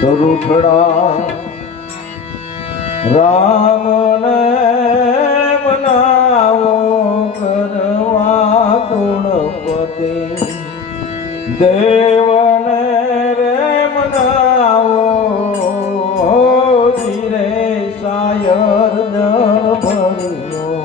કરુઠડા રામ ને મનાવો કરવા ગુણપતિ દેવને રે મનાવો ધીરે સાયર જળ ભર્યો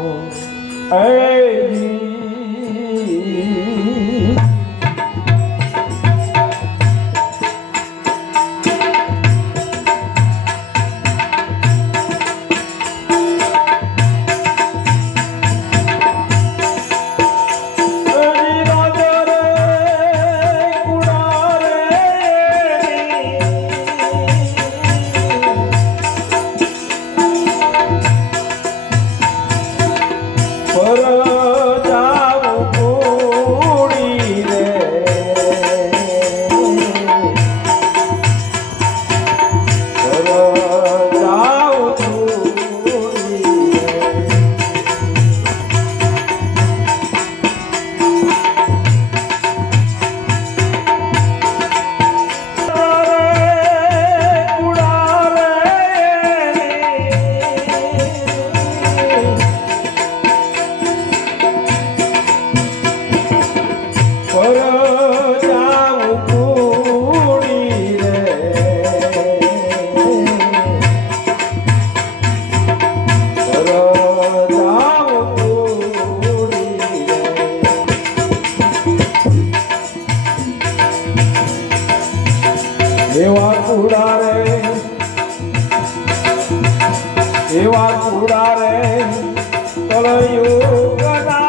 કળયુગના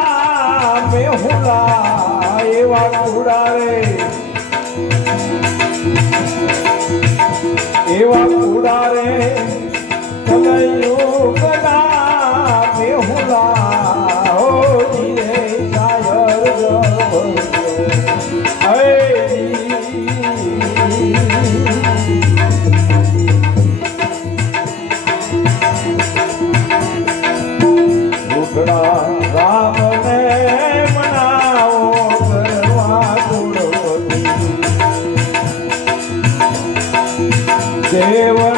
મેહુલા એવા કુડા રે એવા કુડા ಸೇವಾ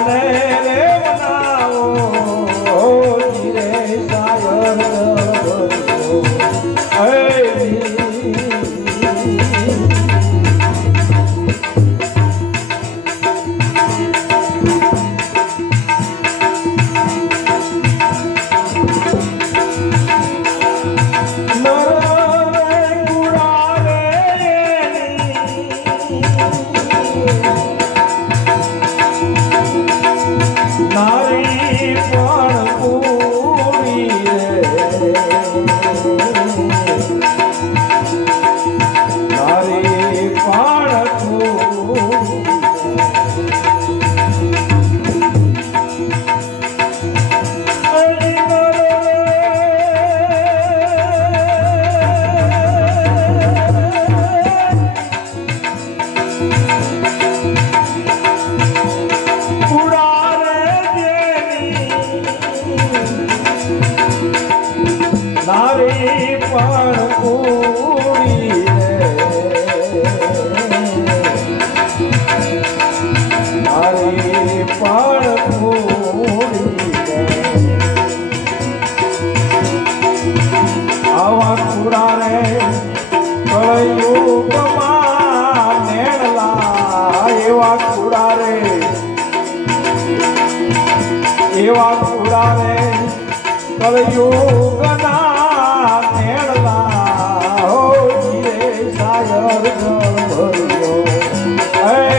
કુડા રે એવા કુડા રે કલયુગના મેળલા ભર્યો. હે.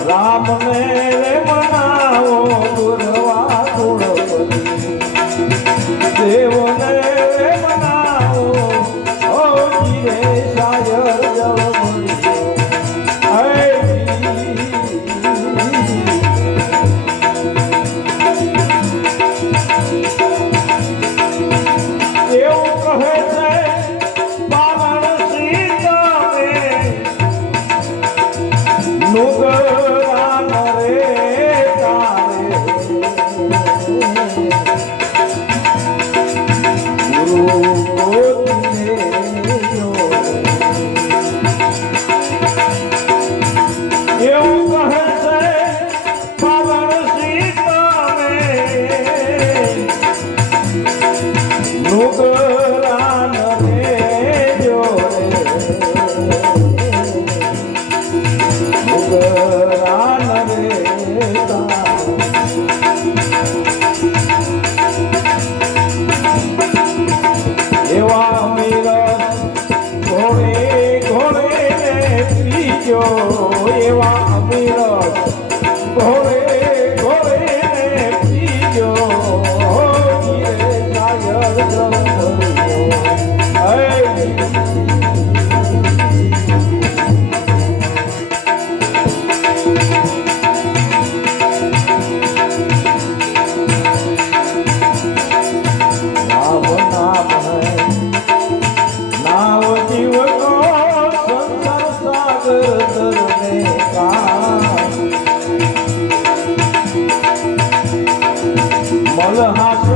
Мне Rafa.